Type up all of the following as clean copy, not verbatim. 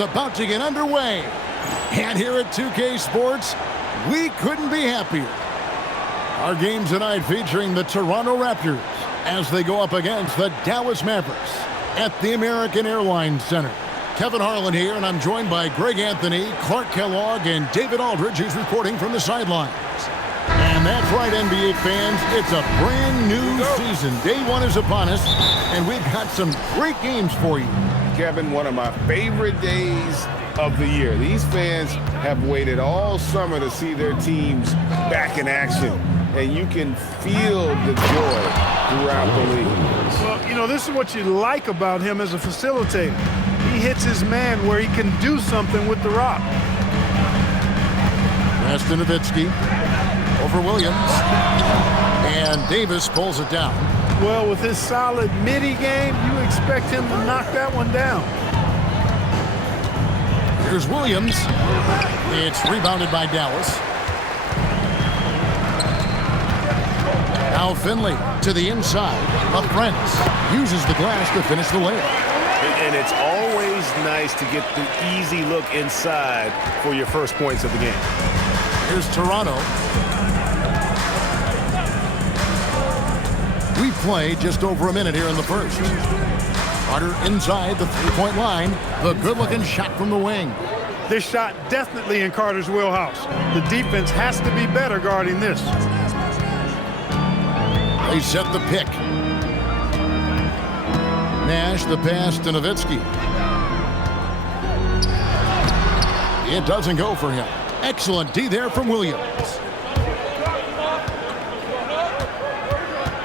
is about to get underway. And here at 2K Sports, we couldn't be happier. Our game tonight featuring the Toronto Raptors as they go up against the Dallas Mavericks at the American Airlines Center. Kevin Harlan here, and I'm joined by Greg Anthony, Clark Kellogg, and David Aldridge, who's reporting from the sidelines. And that's right, NBA fans, it's a brand new season. Day one is upon us, and we've got some great games for you. Kevin, one of my favorite days of the year. These fans have waited all summer to see their teams back in action, and you can feel the joy throughout the league. Well, you know, this is what you like about him as a facilitator. He hits his man where he can do something with the rock. Nowitzki over Williams, and Davis pulls it down. Well, with his solid midi game, you expect him to knock that one down. Here's Williams. It's rebounded by Dallas. Now Finley to the inside. Up Brents uses the glass to finish the layup. And it's always nice to get the easy look inside for your first points of the game. Here's Toronto. We play just over a minute here in the first. Carter inside the three-point line. The good-looking shot from the wing. This shot definitely in Carter's wheelhouse. The defense has to be better guarding this. They set the pick. Nash the pass to Nowitzki. It doesn't go for him. Excellent D there from Williams.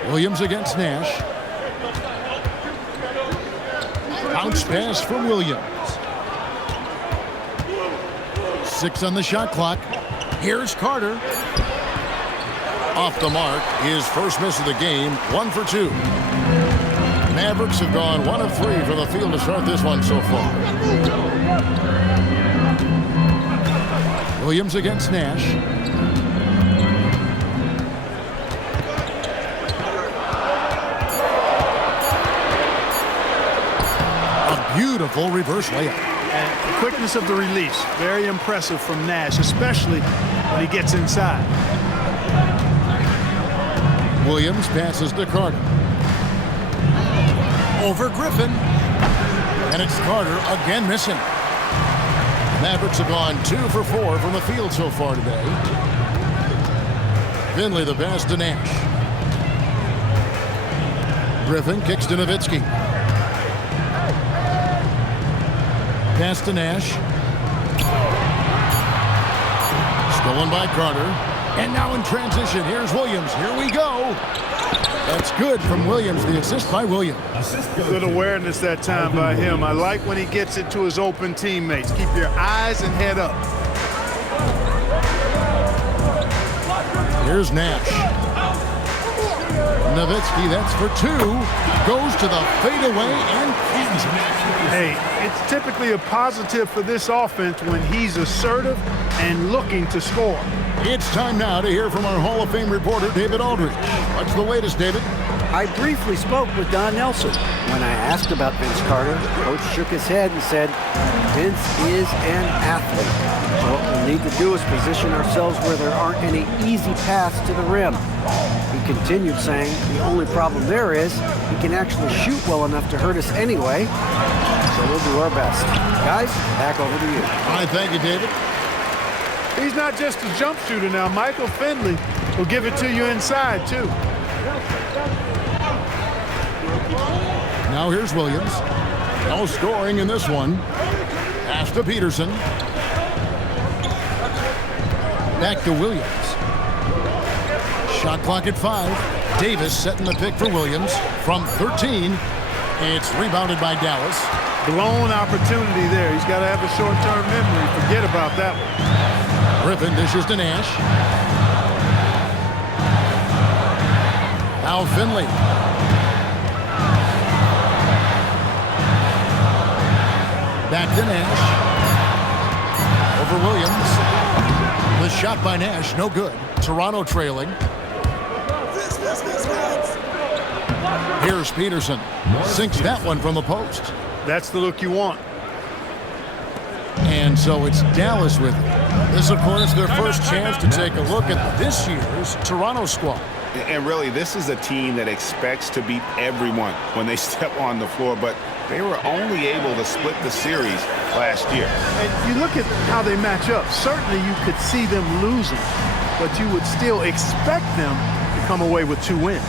Williams against Nash. Bounce pass from Williams. 6 on the shot clock. Here's Carter. Off the mark. His first miss of the game. 1 for 2. Mavericks have gone 1 of 3 from the field to start this one so far. Williams against Nash. A beautiful reverse layup. And the quickness of the release, very impressive from Nash, especially when he gets inside. Williams passes to Carter. Over Griffin. And it's Carter again missing. Mavericks have gone 2 for 4 from the field so far today. Finley the pass to Nash. Griffin kicks to Nowitzki. Pass to Nash. Stolen by Carter. And now in transition, here's Williams. Here we go. That's good from Williams. The assist by Williams. Good awareness that time by him. I like when he gets it to his open teammates. Keep your eyes and head up. Here's Nash. Nowitzki, that's for 2. Goes to the fadeaway and cans it. Hey, it's typically a positive for this offense when he's assertive and looking to score. It's time now to hear from our Hall of Fame reporter, David Aldridge. What's the latest, David? I briefly spoke with Don Nelson. When I asked about Vince Carter, Coach shook his head and said, Vince is an athlete. So what we'll need to do is position ourselves where there aren't any easy paths to the rim. He continued saying, the only problem there is he can actually shoot well enough to hurt us anyway. So we'll do our best. Guys, back over to you. All right, thank you, David. He's not just a jump shooter now. Michael Finley will give it to you inside, too. Now here's Williams. No scoring in this one. Pass to Peterson. Back to Williams. Shot clock at 5. Davis setting the pick for Williams from 13. It's rebounded by Dallas. Blown opportunity there. He's got to have a short-term memory. Forget about that one. Griffin dishes to Nash. Now Finley. Back to Nash. Over Williams. The shot by Nash, no good. Toronto trailing. Here's Peterson. Sinks that one from the post. That's the look you want. And so it's Dallas with it. This, of course, their first chance to take a look at this year's Toronto squad. And really, this is a team that expects to beat everyone when they step on the floor, but they were only able to split the series last year. And you look at how they match up. Certainly you could see them losing, but you would still expect them to come away with 2 wins.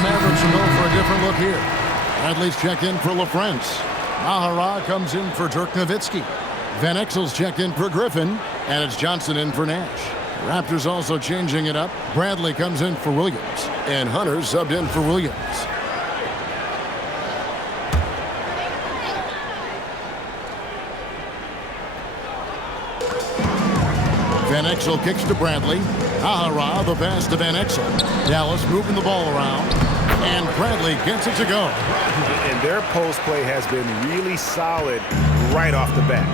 Mavericks will go for a different look here. Bradley's checked in for LaFrance. Mahara comes in for Dirk Nowitzki. Van Exel's checked in for Griffin, and it's Johnson in for Nash. Raptors also changing it up. Bradley comes in for Williams, and Hunter subbed in for Williams. Van Exel kicks to Bradley. Mahara, the pass to Van Exel. Dallas moving the ball around, and Bradley gets it to go. And their post play has been really solid right off the bat.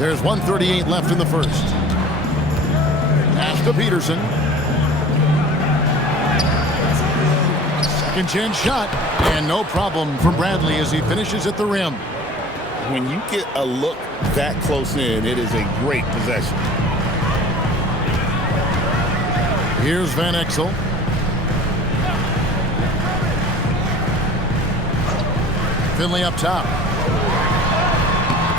There's 1:38 left in the first. Pass to Peterson. Second chance shot, and no problem from Bradley as he finishes at the rim. When you get a look that close in, it is a great possession. Here's Van Exel. Finley up top.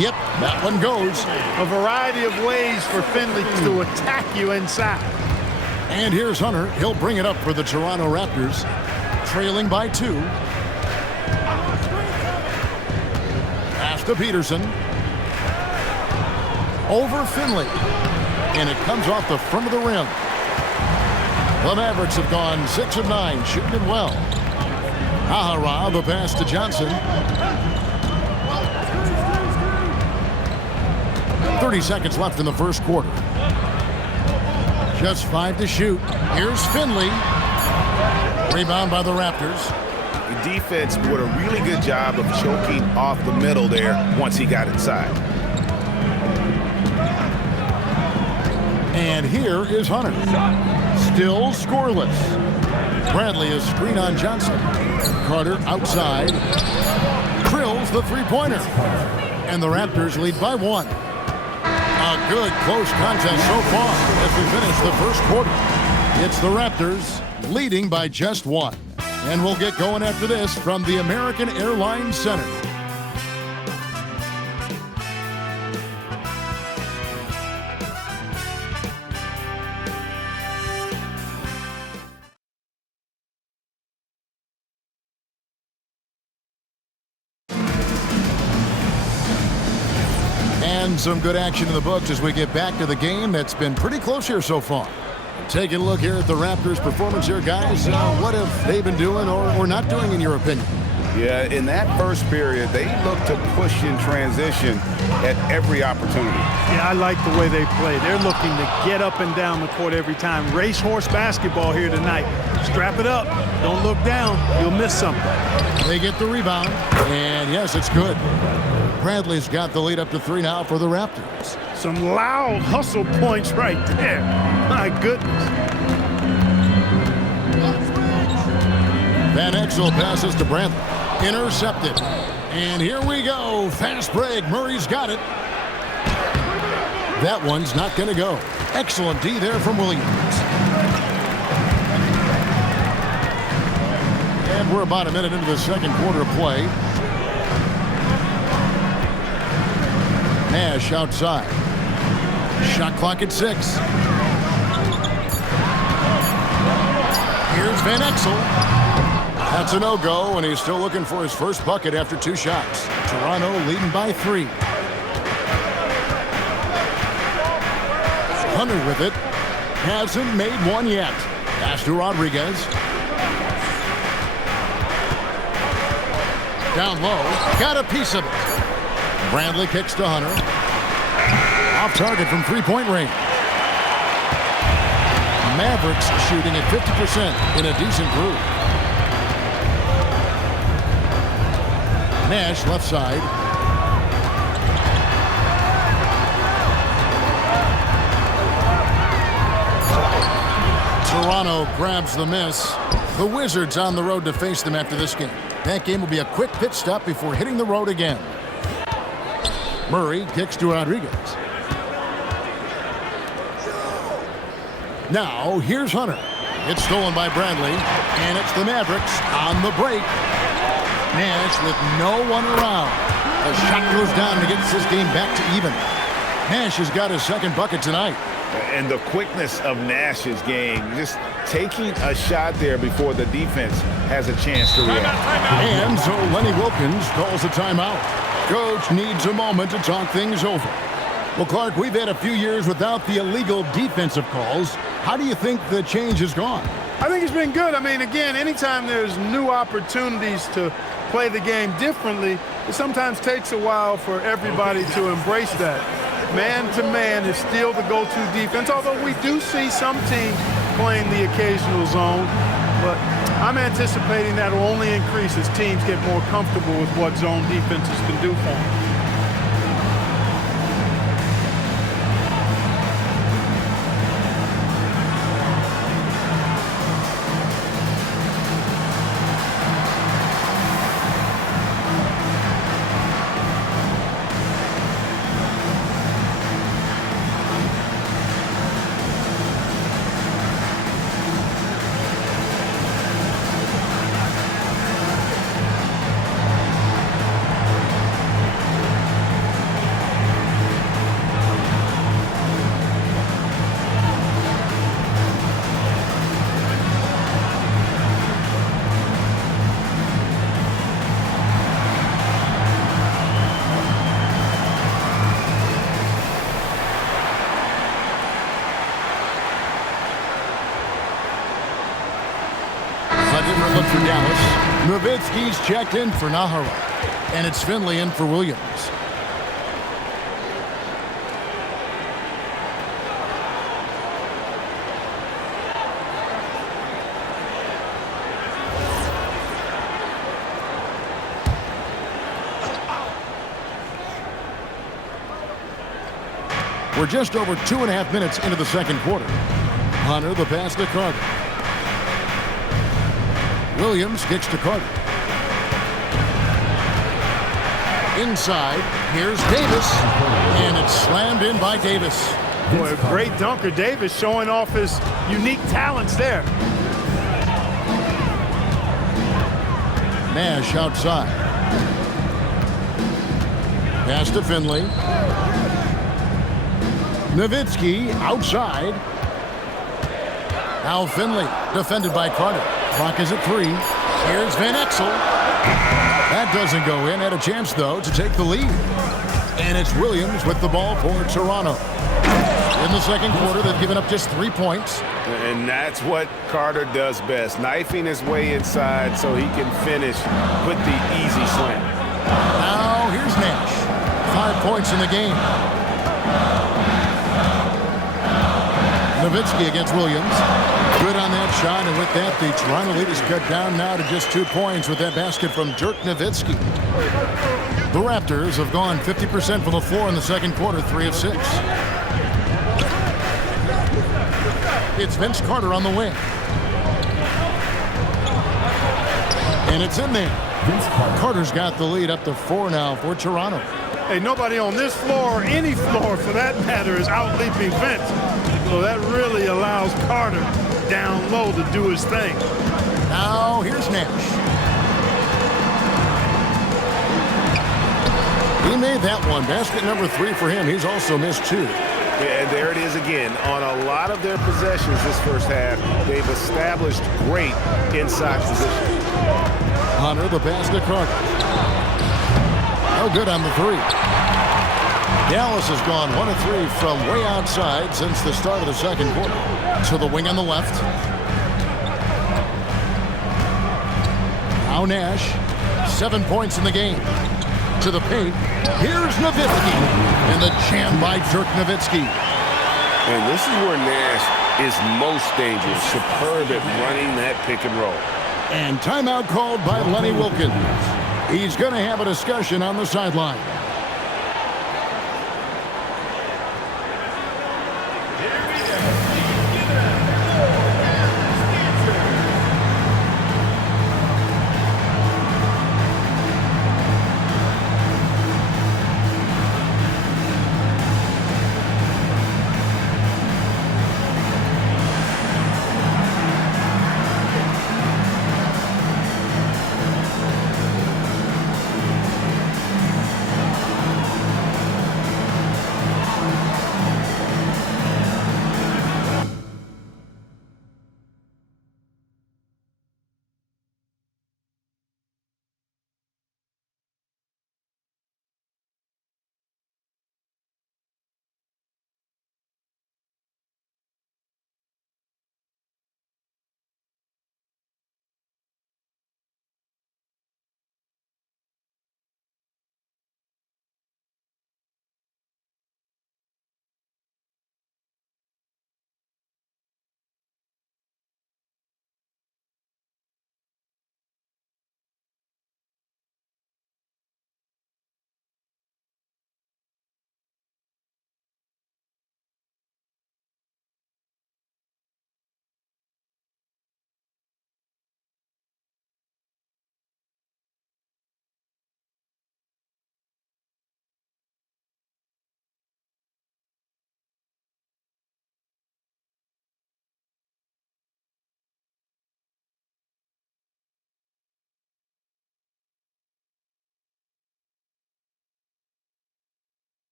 Yep, that one goes. A variety of ways for Finley to attack you inside. And here's Hunter. He'll bring it up for the Toronto Raptors, trailing by 2. Pass to Peterson. Over Finley. And it comes off the front of the rim. The Mavericks have gone 6 of 9, shooting it well. Mahara, the pass to Johnson. 30 seconds left in the first quarter. Just 5 to shoot. Here's Finley. Rebound by the Raptors. The defense did a really good job of choking off the middle there once he got inside. And here is Hunter. Still scoreless. Bradley is screen on Johnson. Carter outside. Drills the three-pointer. And the Raptors lead by 1. A good close contest so far as we finish the first quarter. It's the Raptors leading by just 1. And we'll get going after this from the American Airlines Center. And some good action in the books as we get back to the game that's been pretty close here so far. Taking a look here at the Raptors' performance here, guys. What have they been doing or not doing, in your opinion? Yeah, in that first period, they looked to push in transition at every opportunity. Yeah, I like the way they play. They're looking to get up and down the court every time. Racehorse basketball here tonight. Strap it up. Don't look down. You'll miss something. They get the rebound, and yes, it's good. Bradley's got the lead up to 3 now for the Raptors. Some loud hustle points right there. My goodness. Van Exel passes to Bradley. Intercepted. And here we go. Fast break. Murray's got it. That one's not going to go. Excellent D there from Williams. And we're about a minute into the second quarter of play. Nash outside. Shot clock at 6. Here's Van Exel. That's a no-go, and he's still looking for his first bucket after 2 shots. Toronto leading by 3. Hunter with it. Hasn't made one yet. Pass to Rodriguez. Down low. Got a piece of it. Bradley kicks to Hunter. Off target from three-point range. Mavericks shooting at 50% in a decent groove. Nash left side. Toronto grabs the miss. The Wizards on the road to face them after this game. That game will be a quick pit stop before hitting the road again. Murray kicks to Rodriguez. Now, here's Hunter. It's stolen by Bradley, and it's the Mavericks on the break. Nash with no one around. The shot goes down and gets this game back to even. Nash has got his second bucket tonight. And the quickness of Nash's game, just taking a shot there before the defense has a chance to react. And so Lenny Wilkins calls a timeout. Coach needs a moment to talk things over. Well, Clark, we've had a few years without the illegal defensive calls. How do you think the change has gone? I think it's been good. I mean, again, anytime there's new opportunities to play the game differently, it sometimes takes a while for everybody to embrace that. Man-to-man is still the go-to defense, although we do see some teams playing the occasional zone. But I'm anticipating that will only increase as teams get more comfortable with what zone defenses can do for them. Look for Dallas. Nowitzki's checked in for Nahara. And it's Finley in for Williams. We're just over 2.5 minutes into the second quarter. Hunter the pass to Carter. Williams kicks to Carter. Inside, here's Davis, and it's slammed in by Davis. Boy, a great dunker. Davis showing off his unique talents there. Nash outside. Pass to Finley. Nowitzki outside. Now Finley, defended by Carter. Clock is at 3. Here's Van Exel. That doesn't go in. Had a chance, though, to take the lead. And it's Williams with the ball for Toronto. In the second quarter, they've given up just 3 points. And that's what Carter does best, knifing his way inside so he can finish with the easy slam. Now, here's Nash. 5 points in the game. Nowitzki against Williams. Good on that shot, and with that, the Toronto lead is cut down now to just 2 points with that basket from Dirk Nowitzki. The Raptors have gone 50% from the floor in the second quarter, 3 of 6. It's Vince Carter on the wing. And it's in there. Carter's got the lead up to 4 now for Toronto. Hey, nobody on this floor or any floor for that matter is out-leaping Vince. So that really allows Carter down low to do his thing. Now here's Nash. He made that one. Basket number 3 for him. He's also missed 2. Yeah, and there it is again. On a lot of their possessions this first half, they've established great inside position. Hunter, the pass to Carter. No good on the 3. Dallas has gone 1 of 3 from way outside since the start of the second quarter. To the wing on the left. Now Nash, 7 points in the game. To the paint. Here's Nowitzki. And the jam by Dirk Nowitzki. And this is where Nash is most dangerous. Superb at running that pick and roll. And timeout called by Lenny Wilkins. He's going to have a discussion on the sideline.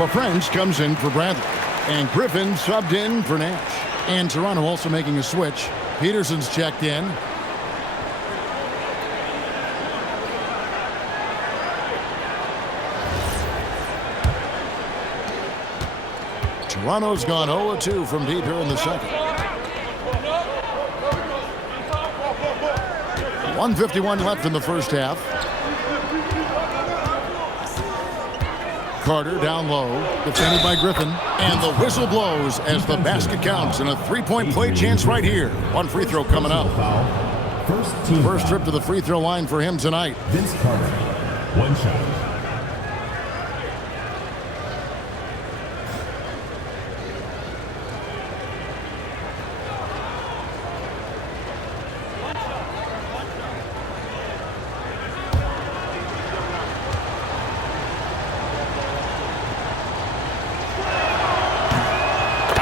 LaFrance comes in for Bradley. And Griffin subbed in for Nash. And Toronto also making a switch. Peterson's checked in. Toronto's gone 0-2 from deep here in the second. 1:51 left in the first half. Carter down low, defended by Griffin. And the whistle blows as the basket counts, and a three-point play chance right here. One free throw coming up. First trip to the free throw line for him tonight. Vince Carter, one shot.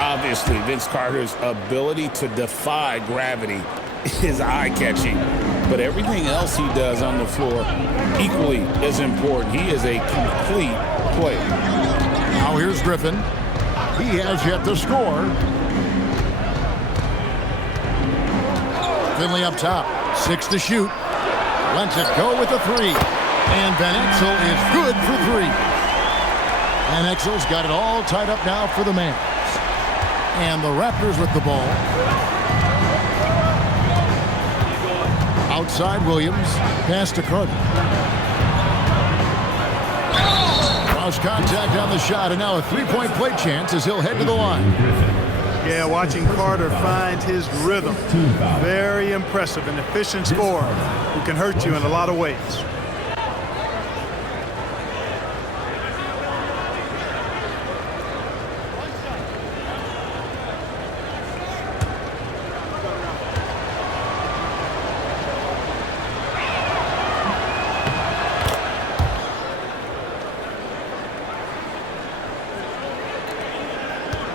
Obviously, Vince Carter's ability to defy gravity is eye-catching, but everything else he does on the floor equally is important. He is a complete player. Now here's Griffin. He has yet to score. Finley up top. 6 to shoot. Lets it go with a 3. And Van Exel is good for 3. Van Exel's got it all tied up now for the man. And the Raptors with the ball. Outside Williams. Pass to Carter. Cross contact on the shot, and now a three-point play chance as he'll head to the line. Yeah, watching Carter find his rhythm. Very impressive, an efficient scorer who can hurt you in a lot of ways.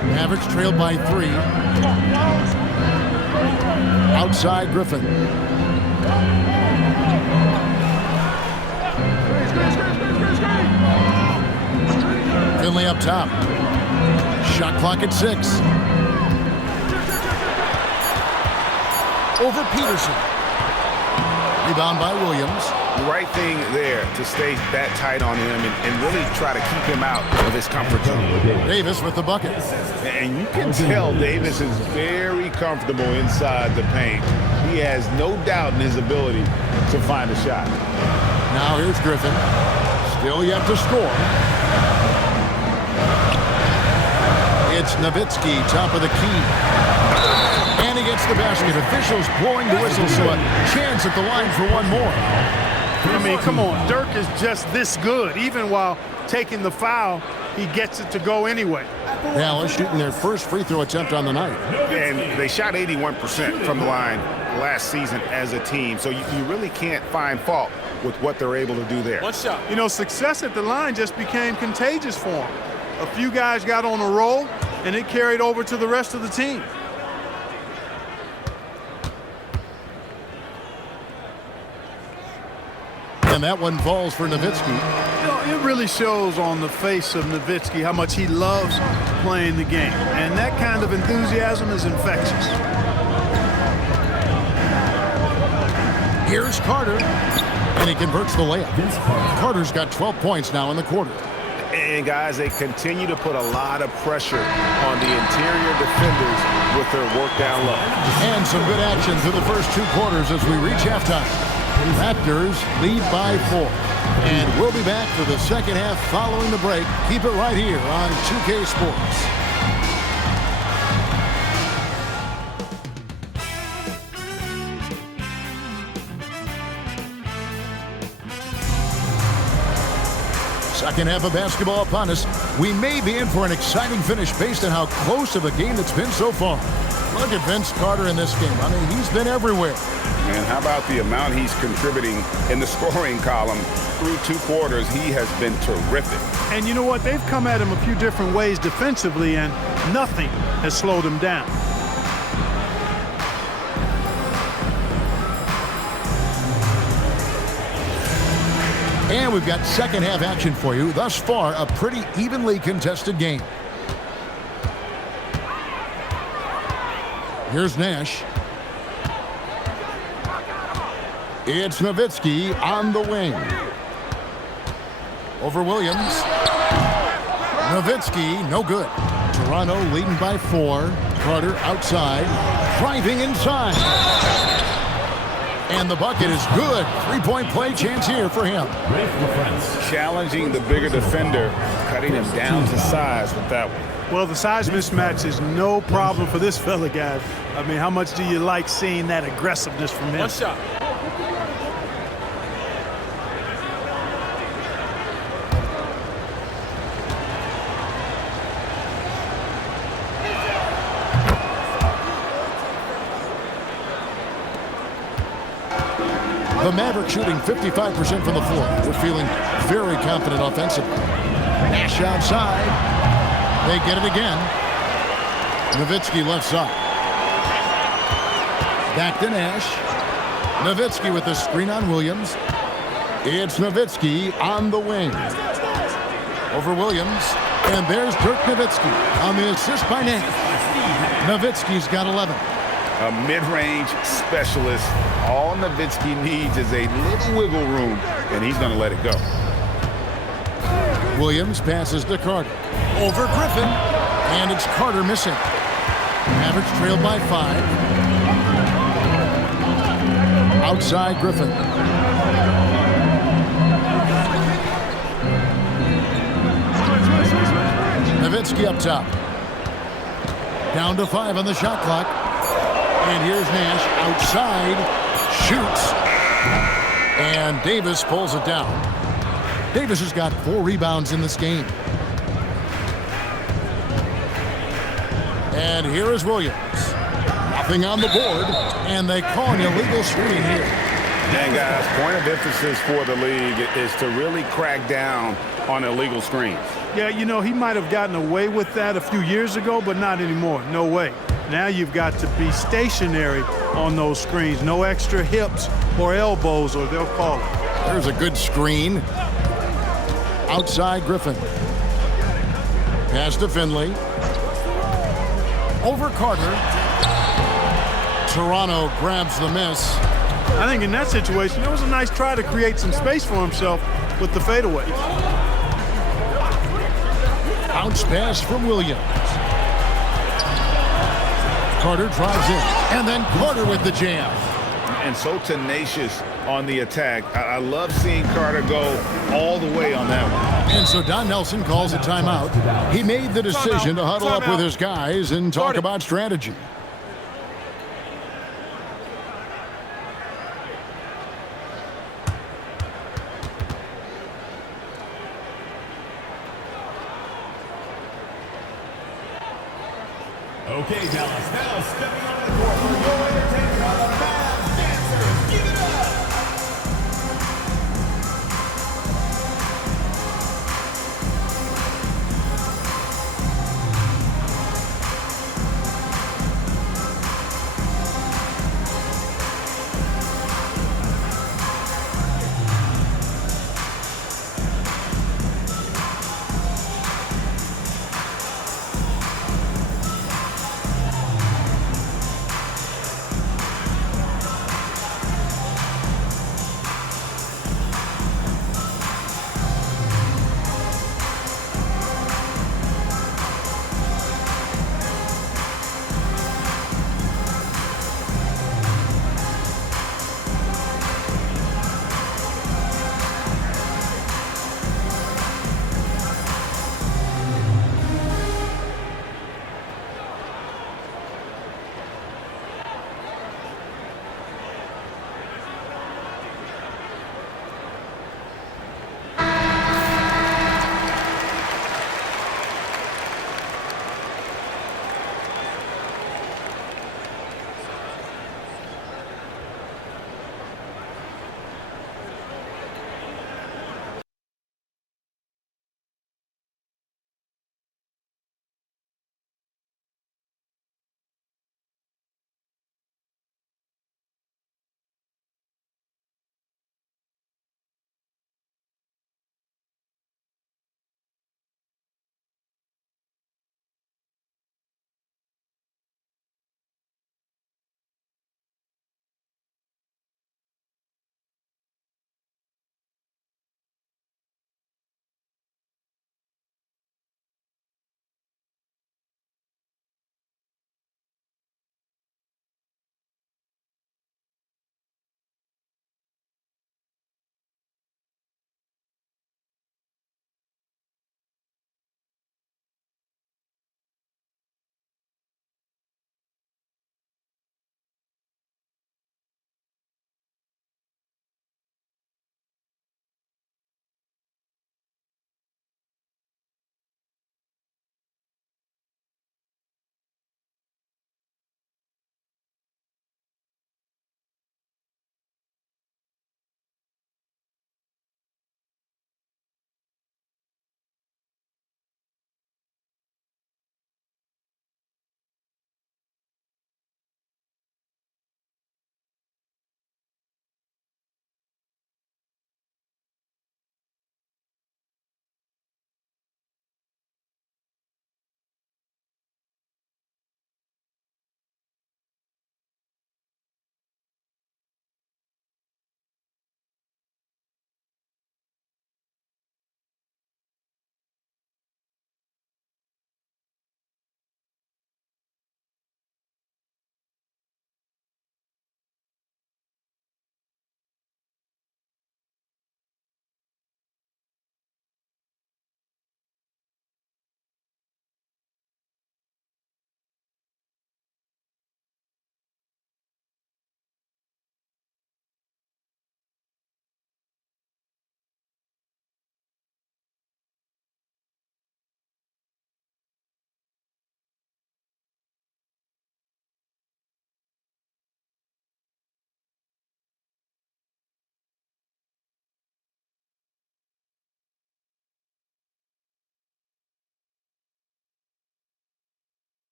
Mavericks trailed by 3. Outside Griffin. Finley up top. Shot clock at 6. Over Peterson. Rebound by Williams. The right thing there to stay that tight on him and really try to keep him out of his comfort zone. Davis with the bucket. And you can tell Davis is very comfortable inside the paint. He has no doubt in his ability to find a shot. Now here's Griffin. Still yet to score. It's Nowitzki, top of the key. And he gets the basket. Officials blowing the whistle, so a chance at the line for one more. I mean, come on. Dirk is just this good. Even while taking the foul, he gets it to go anyway. Dallas shooting their first free throw attempt on the night. And they shot 81% from the line last season as a team, so you really can't find fault with what they're able to do there. One shot. You know, success at the line just became contagious for them. A few guys got on a roll, and it carried over to the rest of the team. And that one falls for Nowitzki. You know, it really shows on the face of Nowitzki how much he loves playing the game. And that kind of enthusiasm is infectious. Here's Carter. And he converts the layup. Carter's got 12 points now in the quarter. And, guys, they continue to put a lot of pressure on the interior defenders with their work down low. And some good action through the first 2 quarters as we reach halftime. Raptors lead by 4. And we'll be back for the second half following the break. Keep it right here on 2K Sports. Second half of basketball upon us. We may be in for an exciting finish based on how close of a game it's been so far. Look at Vince Carter in this game. I mean, he's been everywhere. And how about the amount he's contributing in the scoring column through 2 quarters? He has been terrific. And you know what? They've come at him a few different ways defensively, and nothing has slowed him down. And we've got second half action for you. Thus far, a pretty evenly contested game. Here's Nash. It's Nowitzki on the wing. Over Williams. Nowitzki, no good. Toronto leading by 4. Carter outside. Driving inside. And the bucket is good. Three-point play chance here for him. Challenging the bigger defender, cutting him down to size with that one. Well, the size mismatch is no problem for this fella, guys. I mean, how much do you like seeing that aggressiveness from him? One shot. The Mavericks shooting 55% from the floor. They're feeling very confident offensively. Nash outside. They get it again. Nowitzki left side. Back to Nash. Nowitzki with the screen on Williams. It's Nowitzki on the wing. Over Williams. And there's Dirk Nowitzki on the assist by Nash. Nowitzki's got 11. A mid-range specialist. All Nowitzki needs is a little wiggle room, and he's going to let it go. Williams passes to Carter. Over Griffin. And it's Carter missing. Mavericks trailed by 5. Outside Griffin. Nowitzki up top. Down to 5 on the shot clock. And here's Nash outside. Shoots. And Davis pulls it down. Davis has got 4 rebounds in this game. And here is Williams. Nothing on the board. And they call an illegal screen here. And guys, point of emphasis for the league is to really crack down on illegal screens. Yeah, you know, he might have gotten away with that a few years ago, but not anymore. No way. Now you've got to be stationary on those screens. No extra hips or elbows, or they'll call it. There's a good screen. Outside Griffin. Pass to Finley. Over Carter. Toronto grabs the miss. I think in that situation, it was a nice try to create some space for himself with the fadeaway. Bounce pass from Williams. Carter drives in, and then Carter with the jam. And so tenacious on the attack. I love seeing Carter go all the way on that one. And so Don Nelson calls a timeout. He made the decision to huddle up with his guys and talk about strategy. Okay, Dallas, now stepping onto the court for your entertainment are the Mavs dancers. Give it up!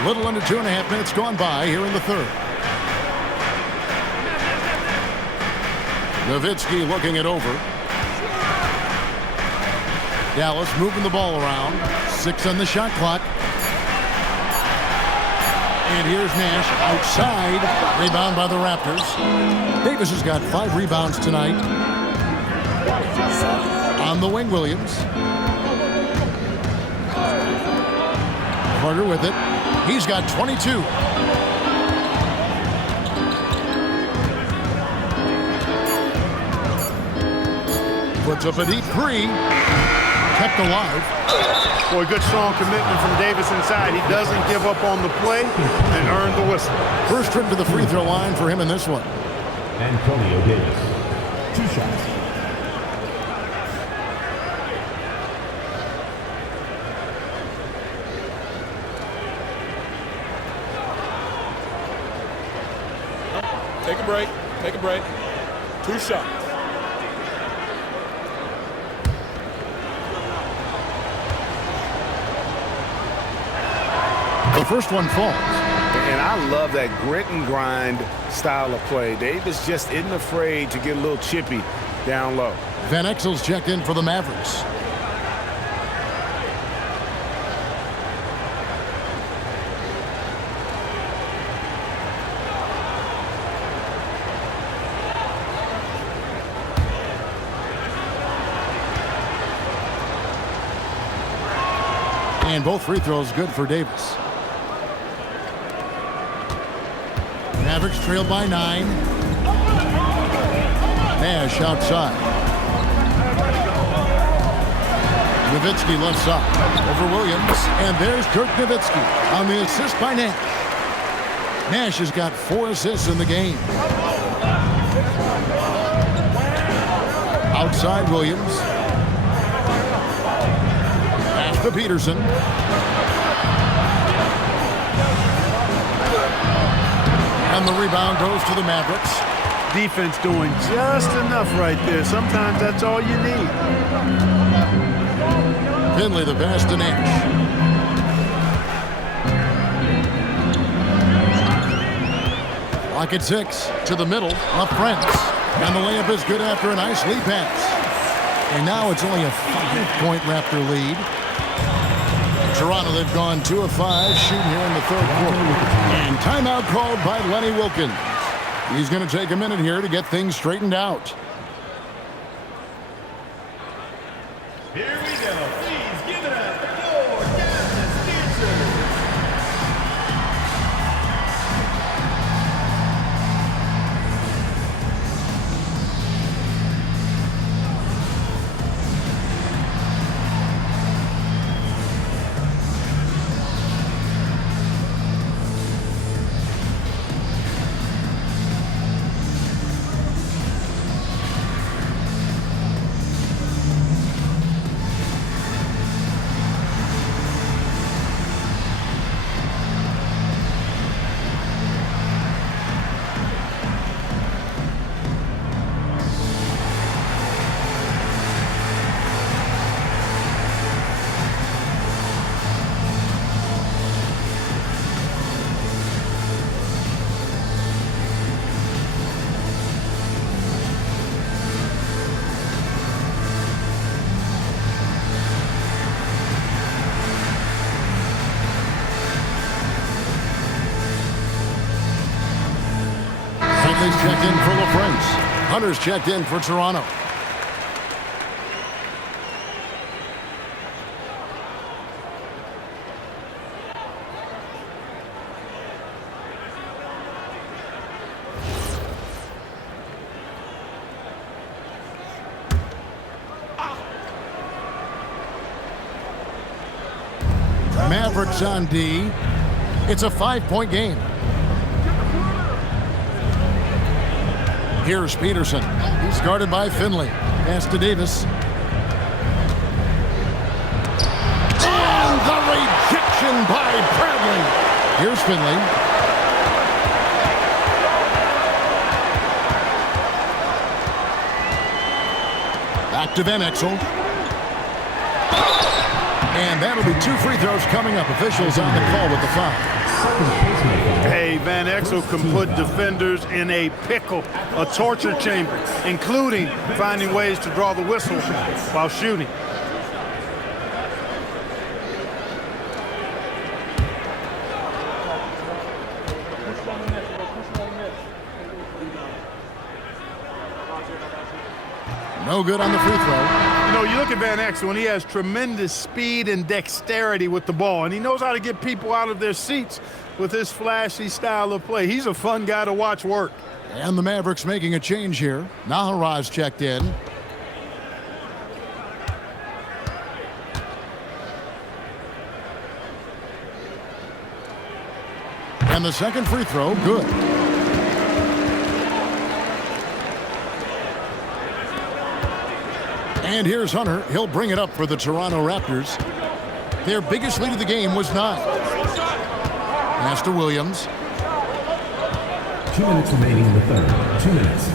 A little under 2.5 minutes gone by here in the third. Nowitzki looking it over. Dallas moving the ball around. 6 on the shot clock. And here's Nash outside. Rebound by the Raptors. Davis has got 5 rebounds tonight. On the wing, Williams. Carter with it. He's got 22. Puts up a deep 3. Kept alive. Boy, good strong commitment from Davis inside. He doesn't give up on the play and earned the whistle. First trip to the free throw line for him in this one. Antonio Davis. 2 shots. Take a break. Take a break. 2 shots. The first one falls. And I love that grit and grind style of play. Davis just isn't afraid to get a little chippy down low. Van Exel's checked in for the Mavericks. And both free throws good for Davis. Mavericks trailed by 9. Nash outside. Nowitzki left side. Over Williams. And there's Dirk Nowitzki on the assist by Nash. Nash has got 4 assists in the game. Outside Williams. Pass to Peterson. And the rebound goes to the Mavericks. Defense doing just enough right there. Sometimes that's all you need. Finley the pass to Nash. Lock at 6 to the middle. Up front. And the layup is good after a nice lead pass. And now it's only a 5-point Raptor lead. Toronto, they've gone 2 of 5 shooting here in the third quarter. And timeout called by Lenny Wilkins. He's going to take a minute here to get things straightened out. Here we go. Please give it up for Dallas Stevens. Huntley's checked in for LaFrance. Hunter's checked in for Toronto. Mavericks on D. It's a 5-point game. Here's Peterson. He's guarded by Finley. Pass to Davis. And the rejection by Bradley. Here's Finley. Back to Van Exel. And that'll be 2 free throws coming up. Officials on the call with the foul. Hey, Van Exel can put defenders in a pickle, a torture chamber, including finding ways to draw the whistle while shooting. No good on the free throw. You know, you look at Van Exel, and he has tremendous speed and dexterity with the ball, and he knows how to get people out of their seats with his flashy style of play. He's a fun guy to watch work. And the Mavericks making a change here. Naharaj checked in. And the second free throw, good. And here's Hunter. He'll bring it up for the Toronto Raptors. Their biggest lead of the game was 9. Pass to Williams. 2 minutes remaining in the third. 2 minutes.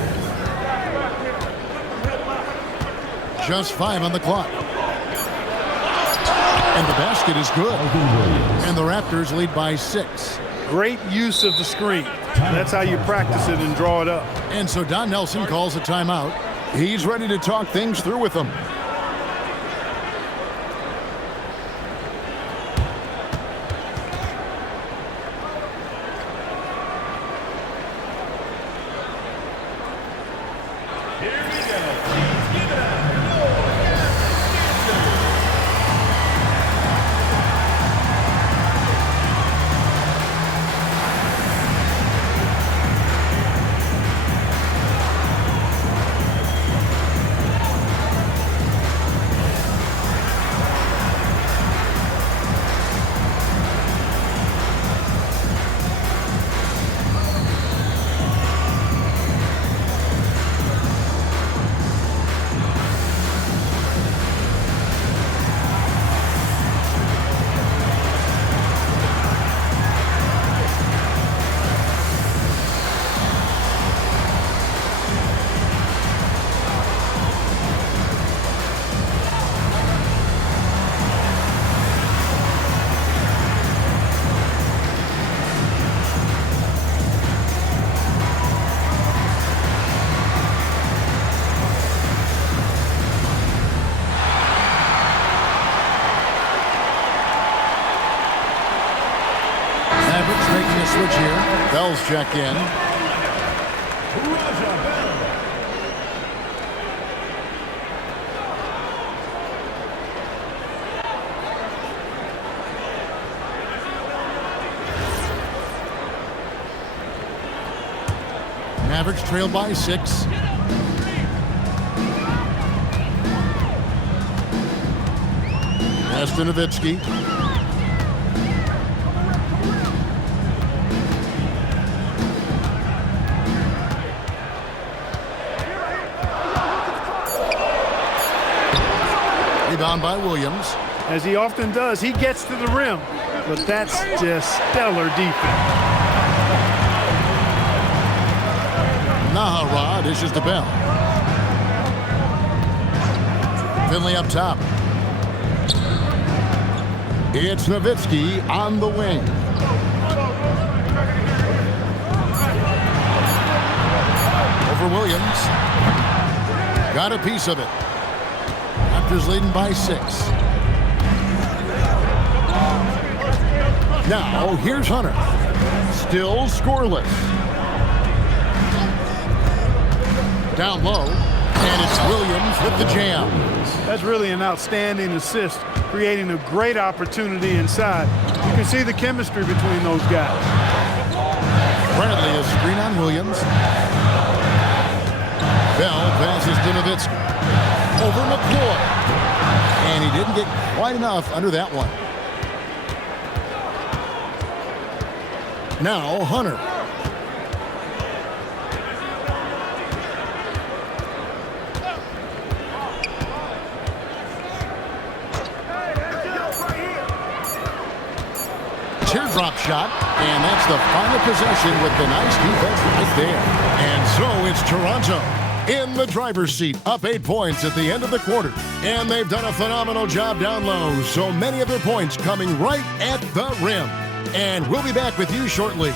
Just 5 on the clock. And the basket is good. And the Raptors lead by 6. Great use of the screen. That's how you practice it and draw it up. And so Don Nelson calls a timeout. He's ready to talk things through with them. Making a switch here. Bell's check in. Mavericks trail by 6. Pass to Nowitzki. Rebound by Williams. As he often does, he gets to the rim, but that's just stellar defense. Naharaj dishes to Bell. Finley up top. It's Nowitzki on the wing. Over Williams. Got a piece of it. Raptors leading by 6. Now, here's Hunter. Still scoreless. Down low, and it's Williams with the jam. That's really an outstanding assist, creating a great opportunity inside. You can see the chemistry between those guys. Bradley a screen on Williams. Bell passes to Nowitzki. Over McCoy. And he didn't get quite enough under that one. Now Hunter. Teardrop shot, and that's the final possession with the nice defense right there. And so it's Toronto. in the driver's seat, up 8 points at the end of the quarter. And they've done a phenomenal job down low, so many of their points coming right at the rim. And we'll be back with you shortly.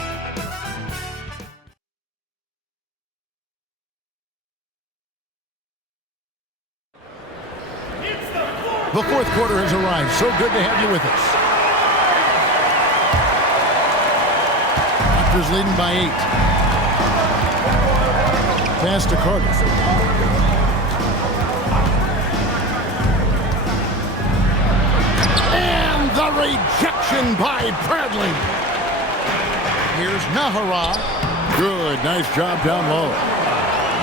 The fourth quarter has arrived. So good to have you with us. Raptors leading by 8. Pass to Carter. And the rejection by Bradley. Here's Nahara. Good, nice job down low.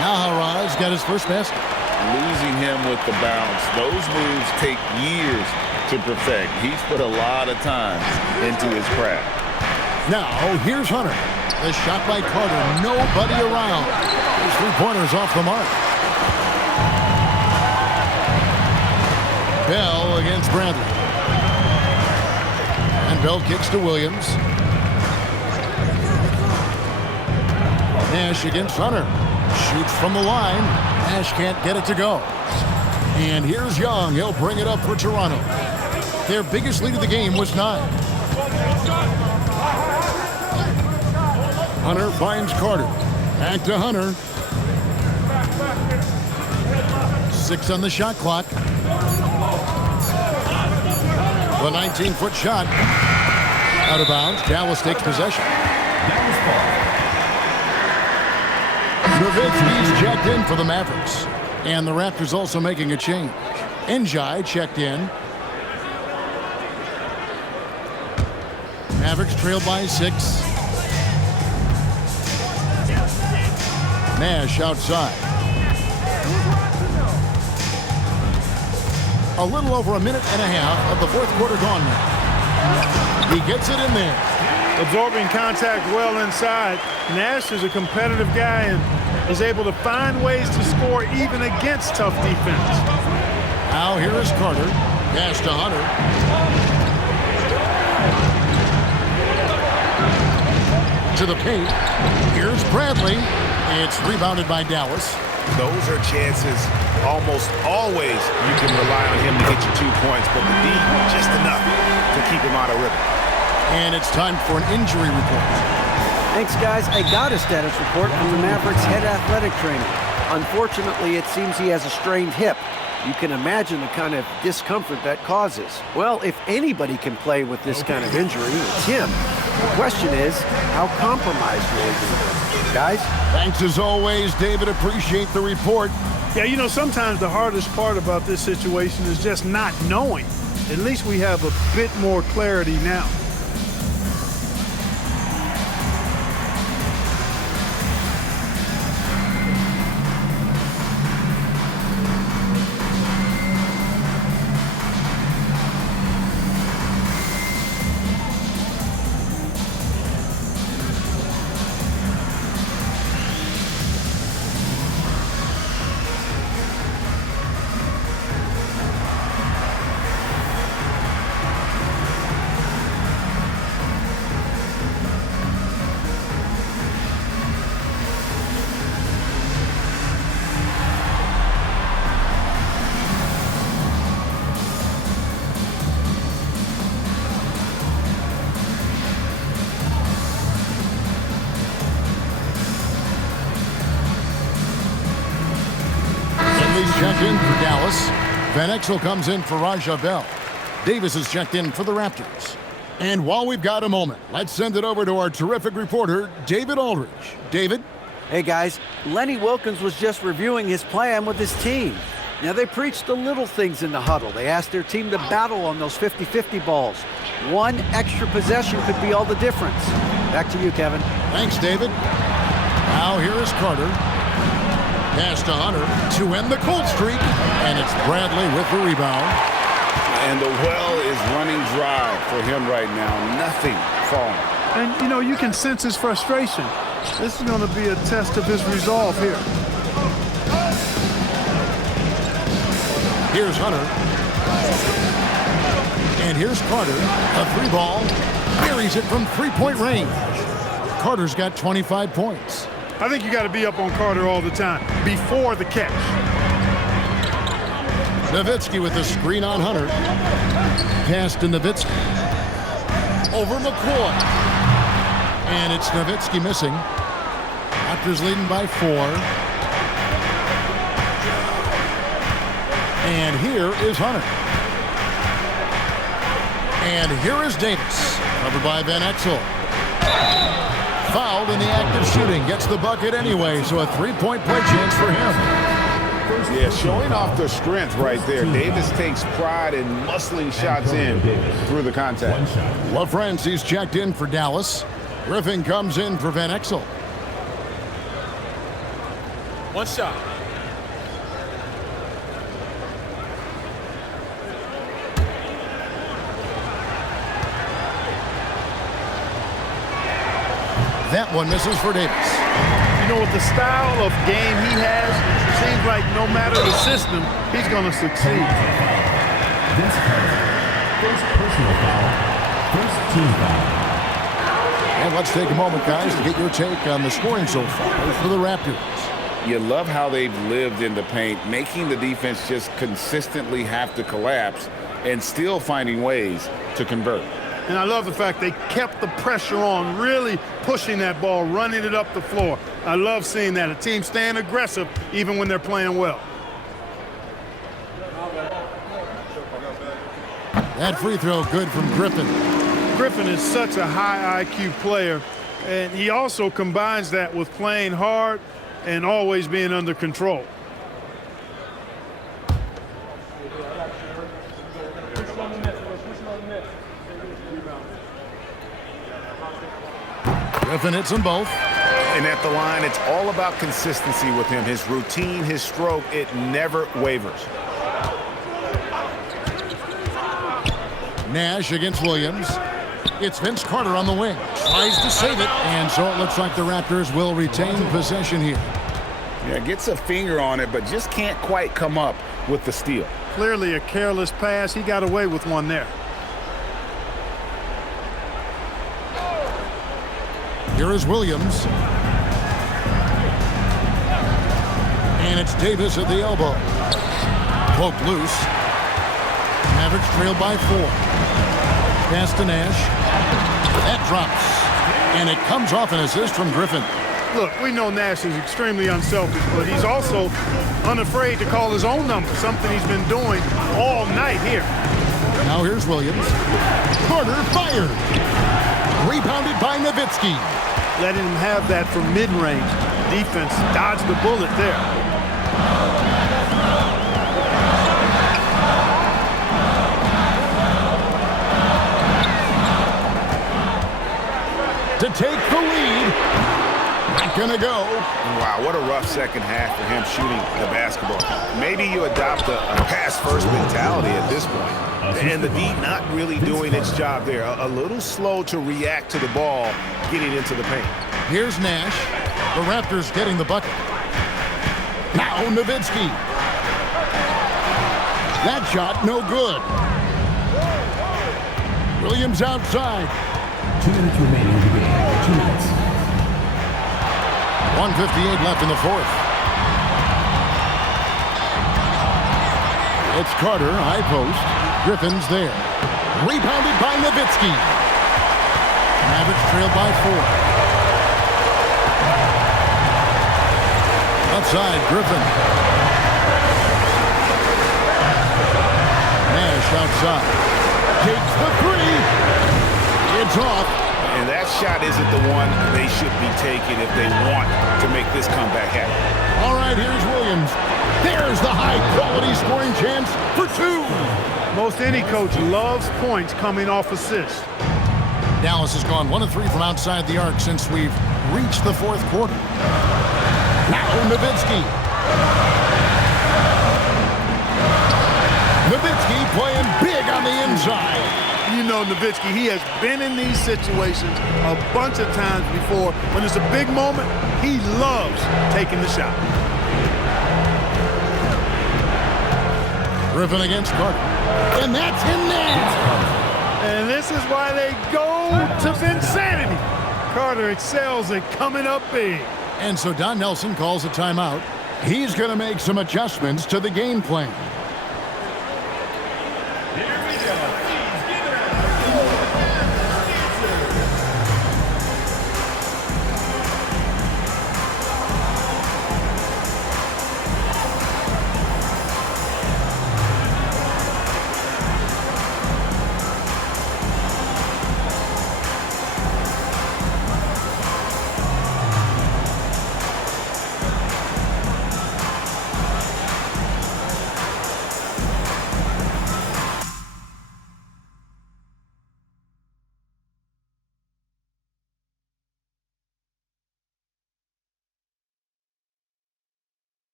Nahara's got his first basket. Losing him with the bounce. Those moves take years to perfect. He's put a lot of time into his craft. Now, here's Hunter. The shot by Carter. Nobody around. His three-pointers off the mark. Bell against Bradley. And Bell kicks to Williams. Nash against Hunter. Shoots from the line. Nash can't get it to go. And here's Young. He'll bring it up for Toronto. Their biggest lead of the game was 9. Hunter finds Carter. Back to Hunter. 6 on the shot clock. The 19-foot shot. Out of bounds. Dallas takes possession. Nowitzki's checked in for the Mavericks. And the Raptors also making a change. Njai checked in. Mavericks trail by 6. Nash outside. A little over a minute and a half of the fourth quarter gone now. He gets it in there. Absorbing contact well inside. Nash is a competitive guy and is able to find ways to score even against tough defense. Now here is Carter. Pass to Hunter. To the paint. Here's Bradley. It's rebounded by Dallas. Those are chances almost always you can rely on him to get you 2 points, but the D just enough to keep him out of rhythm. And it's time for an injury report. Thanks, guys. I got a status report from the Mavericks head athletic trainer. Unfortunately, it seems he has a strained hip. You can imagine the kind of discomfort that causes. Well, if anybody can play with this kind of injury, it's him. The question is, how compromised will he be? Guys? Thanks as always, David. Appreciate the report. Yeah, you know, sometimes the hardest part about this situation is just not knowing. At least we have a bit more clarity now. Checked in for Dallas. Van Exel comes in for Raja Bell. Davis is checked in for the Raptors. And while we've got a moment, let's send it over to our terrific reporter, David Aldridge. David? Hey, guys. Lenny Wilkins was just reviewing his plan with his team. Now, they preached the little things in the huddle. They asked their team to battle on those 50-50 balls. One extra possession could be all the difference. Back to you, Kevin. Thanks, David. Now here is Carter. Pass to Hunter to end the cold streak. And it's Bradley with the rebound. And the well is running dry for him right now. Nothing falling. And, you know, you can sense his frustration. This is going to be a test of his resolve here. Here's Hunter. And here's Carter. A three ball. Buries it from three-point range. Carter's got 25 points. I think you got to be up on Carter all the time before the catch. Nowitzki with the screen on Hunter. Pass to Nowitzki. Over McCoy. And it's Nowitzki missing. Raptors leading by 4. And here is Hunter. And here is Davis. Covered by Van Exel. Fouled in the act of shooting. Gets the bucket anyway, so a 3-point play chance for him. Yeah, showing off the strength right there. Davis takes pride in muscling shots in through the contact. LaFrancis checked in for Dallas. Griffin comes in for Van Exel. One shot. That one misses for Davis. You know, with the style of game he has, it seems like no matter the system, he's going to succeed. Vince Carter. First personal foul. First team foul. And let's take a moment, guys, to get your take on the scoring so far for the Raptors. You love how they've lived in the paint, making the defense just consistently have to collapse and still finding ways to convert. And I love the fact they kept the pressure on, really pushing that ball, running it up the floor. I love seeing that. A team staying aggressive even when they're playing well. That free throw good from Griffin. Griffin is such a high IQ player, and he also combines that with playing hard and always being under control. Griffin hits them both. And at the line, it's all about consistency with him. His routine, his stroke, it never wavers. Nash against Williams. It's Vince Carter on the wing. Tries to save it, and so it looks like the Raptors will retain possession here. Yeah, gets a finger on it, but just can't quite come up with the steal. Clearly a careless pass. He got away with one there. Here is Williams. And it's Davis at the elbow. Poked loose. Mavericks trailed by 4. Pass to Nash. That drops. And it comes off an assist from Griffin. Look, we know Nash is extremely unselfish, but he's also unafraid to call his own number, something he's been doing all night here. Now here's Williams. Carter fired. Rebounded by Nowitzki. Letting him have that from mid-range. Defense dodged the bullet there. To take the lead. Not gonna go. Wow, what a rough second half for him shooting the basketball. Maybe you adopt a pass-first mentality at this point. And the D not really doing its job there. A little slow to react to the ball getting into the paint. Here's Nash. The Raptors getting the bucket. Now Nowitzki. That shot no good. Williams outside. 2 minutes remaining in the game. 2 minutes. 1:58 left in the fourth. It's Carter, high post. Griffin's there. Rebounded by Nowitzki. Mavericks trailed by 4. Outside, Griffin. Nash outside. Takes the 3. It's off. And that shot isn't the one they should be taking if they want to make this comeback happen. All right, here's Williams. There's the high-quality scoring chance for 2. Most any coach loves points coming off assists. Dallas has gone 1 of 3 from outside the arc since we've reached the fourth quarter. Now Nowitzki. Nowitzki playing big on the inside. You know Nowitzki, he has been in these situations a bunch of times before. When it's a big moment, he loves taking the shot. Griffin against Carter. And that's him now. And this is why they go to Vinsanity. Carter excels at coming up big. And so Don Nelson calls a timeout. He's going to make some adjustments to the game plan.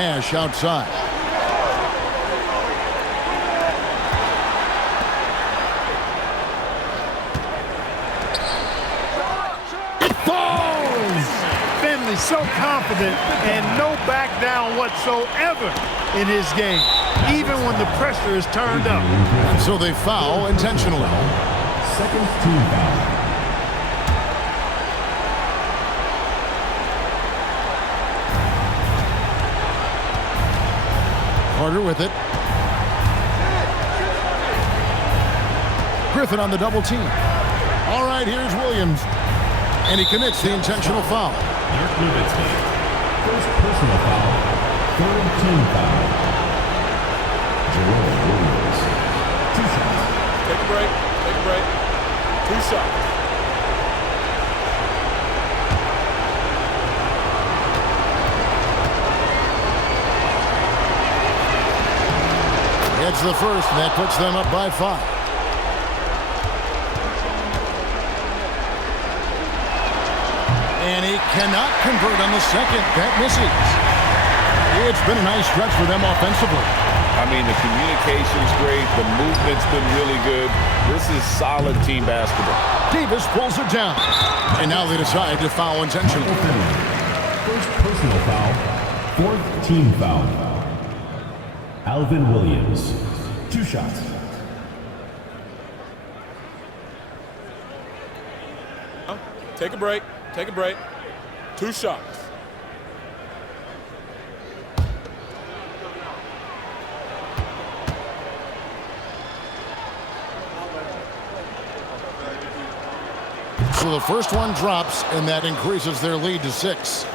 hash outside. It falls! Finley's so confident and no back down whatsoever in his game, even when the pressure is turned up. And so they foul intentionally. Second team foul. Carter with it. Griffin on the double team. All right, here's Williams. And he commits the intentional foul. Dirk Nowitzki. First personal foul. Third team foul. Jerome Williams. 2 shots. Take a break. Take a break. 2 shots. It's the first, and that puts them up by 5. And he cannot convert on the second. That misses. It's been a nice stretch for them offensively. I mean, the communication's great. The movement's been really good. This is solid team basketball. Davis pulls it down. And now they decide to foul intentionally. First personal foul. Fourth team foul. Alvin Williams. 2 shots. Take a break. Take a break. 2 shots. So the first one drops, and that increases their lead to 6.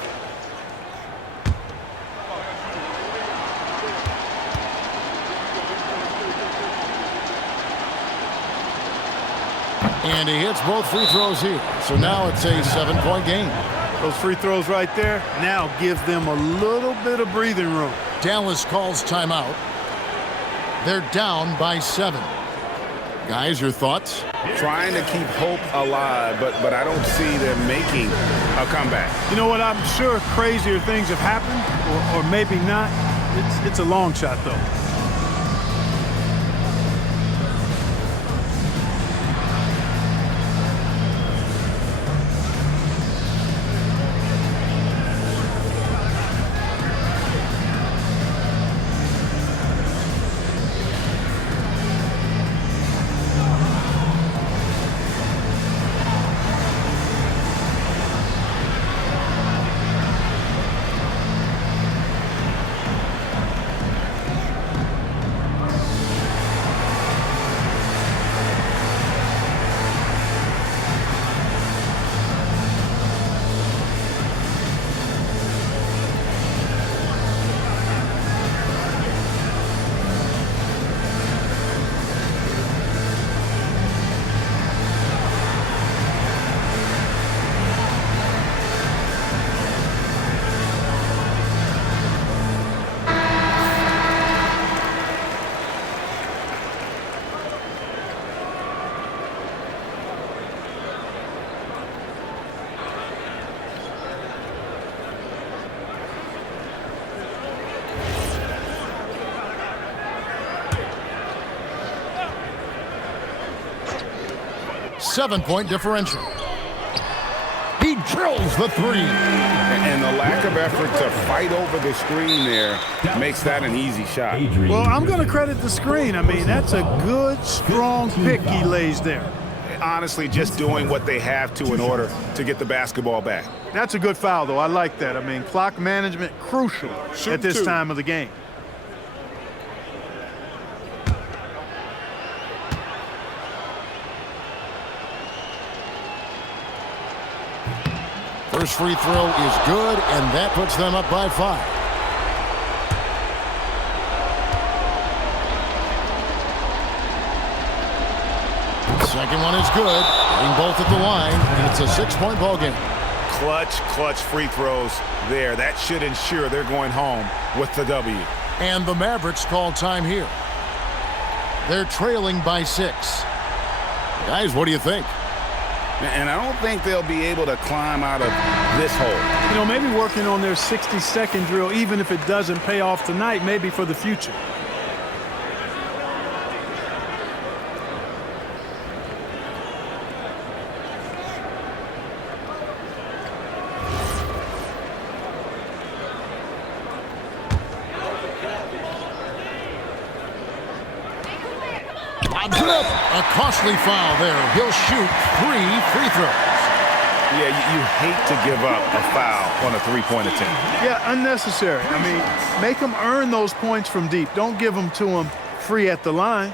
And he hits both free throws here. So now it's a 7-point game. Those free throws right there now give them a little bit of breathing room. Dallas calls timeout. They're down by 7. Guys, your thoughts? Trying to keep hope alive, but I don't see them making a comeback. You know what? I'm sure crazier things have happened, or maybe not. It's a long shot, though. Seven-point differential. He drills the 3. And the lack of effort to fight over the screen there makes that an easy shot. Well, I'm going to credit the screen. I mean, that's a good, strong pick he lays there. Honestly, just doing what they have to in order to get the basketball back. That's a good foul, though. I like that. I mean, clock management crucial at this time of the game. First free throw is good, and that puts them up by 5. Second one is good. Getting both at the line, and it's a 6-point ball game. Clutch free throws there. That should ensure they're going home with the W. And the Mavericks call time here. They're trailing by 6. Guys, what do you think? And I don't think they'll be able to climb out of this hole. You know, maybe working on their 60-second drill, even if it doesn't pay off tonight, maybe for the future. A costly foul there. He'll shoot 3 free throws. Yeah, you hate to give up a foul on a three-point attempt. Yeah, unnecessary. I mean, make them earn those points from deep. Don't give them to them free at the line.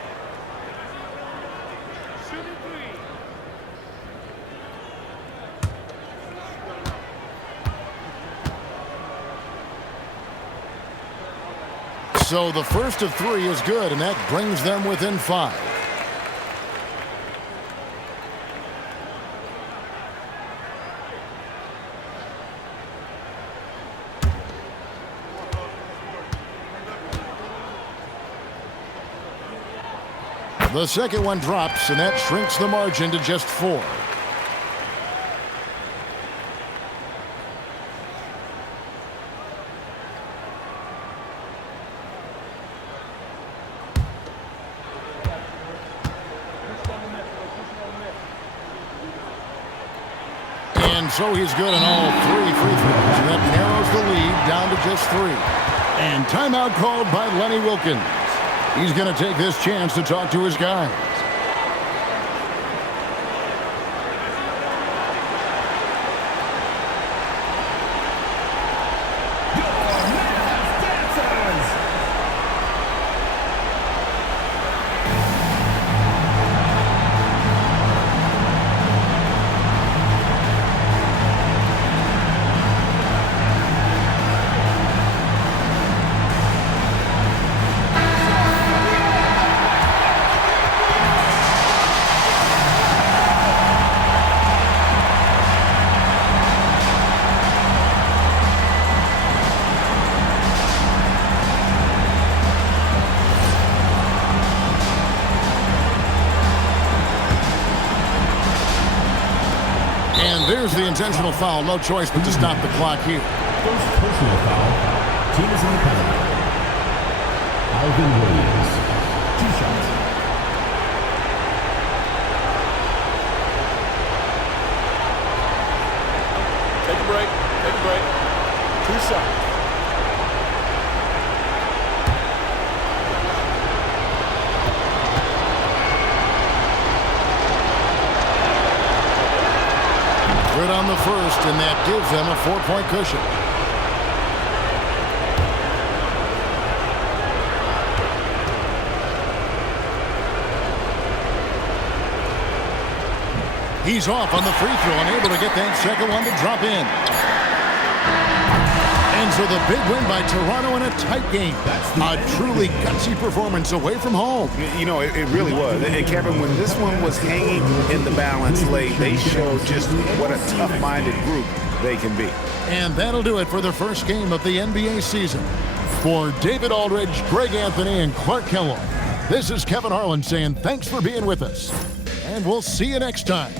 So the first of 3 is good, and that brings them within 5. The second one drops, and that shrinks the margin to just 4. And so he's good on all 3 free throws, and that narrows the lead down to just 3. And timeout called by Lenny Wilkins. He's going to take this chance to talk to his guys. There's the intentional foul. No choice but to stop the clock here. First personal foul. Team is in the penalty. Alvin Williams. 2 shots. Take a break. Take a break. 2 shots. Good on the first, and that gives them a 4-point cushion. He's off on the free throw and able to get that second one to drop in. And so the big win by Toronto in a tight game. A truly gutsy performance away from home. You know, it really was. And Kevin, when this one was hanging in the balance late, they showed just what a tough-minded group they can be. And that'll do it for the first game of the NBA season. For David Aldridge, Greg Anthony, and Clark Kellogg, this is Kevin Harlan saying thanks for being with us. And we'll see you next time.